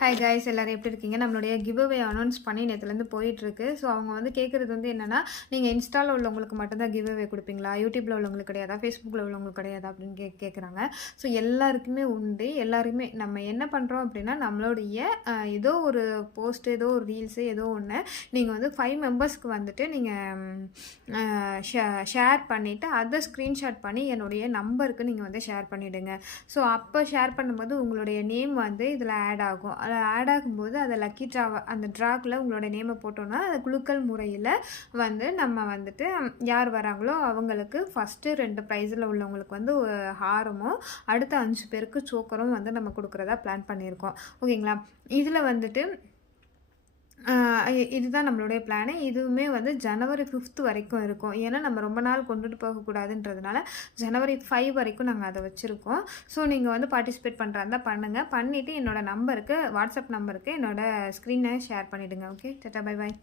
Hi guys எல்லாரும் எப்படி இருக்கீங்க? நம்மளுடைய கிவ் அவே அனௌன்ஸ் பண்ணி நேத்துலேருந்து போயிட்டுருக்கு. ஸோ அவங்க வந்து கேட்குறது வந்து என்னென்னா, நீங்கள் இன்ஸ்டாவில் உள்ளவங்களுக்கு மட்டும்தான் கிவ் அவே கொடுப்பீங்களா? யூடியூப்பில் உள்ளவங்களுக்கு கிடையாதா? ஃபேஸ்புக்கில் உள்ளவங்களுக்கு கிடையாதா? அப்படின்னு கேட்குறாங்க. ஸோ எல்லாருக்குமே உண்டு. எல்லாருமே நம்ம என்ன பண்ணுறோம் அப்படின்னா, நம்மளுடைய ஏதோ ஒரு போஸ்ட்டு, ஏதோ ஒரு ரீல்ஸு, ஏதோ ஒன்று நீங்கள் வந்து 5 மெம்பர்ஸ்க்கு வந்துட்டு நீங்கள் ஷேர் பண்ணிவிட்டு அதை ஸ்க்ரீன்ஷாட் பண்ணி என்னுடைய நம்பருக்கு நீங்கள் வந்து ஷேர் பண்ணிவிடுங்க. ஸோ அப்போ ஷேர் பண்ணும்போது உங்களுடைய நேம் வந்து இதில் ஆட் ஆகும். அதில் ஆட் ஆகும்போது அதை லக்கி ட்ராவை அந்த ட்ராக்கில் உங்களோட நேமை போட்டோன்னா அது குலுக்கல் முறையில் வந்து நம்ம வந்துட்டு யார் வராங்களோ அவங்களுக்கு ஃபஸ்ட்டு 2 ப்ரைஸில் உள்ளவங்களுக்கு வந்து ஹாரமும் அடுத்த 5 பேருக்கு சோக்கரும் வந்து நம்ம கொடுக்குறதா பிளான் பண்ணியிருக்கோம். ஓகேங்களா? இதில் வந்துட்டு இதுதான் நம்மளுடைய பிளானு. இதுவுமே வந்து ஜனவரி 5 வரைக்கும் இருக்கும். ஏன்னா நம்ம ரொம்ப நாள் கொண்டுட்டு போகக்கூடாதுன்றதுனால ஜனவரி 5 வரைக்கும் நாங்கள் அதை வச்சுருக்கோம். ஸோ நீங்கள் வந்து பார்ட்டிசிபேட் பண்ணுறா இருந்தால் பண்ணுங்கள். பண்ணிவிட்டு என்னோடய நம்பருக்கு வாட்ஸ்அப் நம்பருக்கு என்னோடய ஸ்க்ரீனை ஷேர் பண்ணிவிடுங்க. Okay, Tata, bye bye.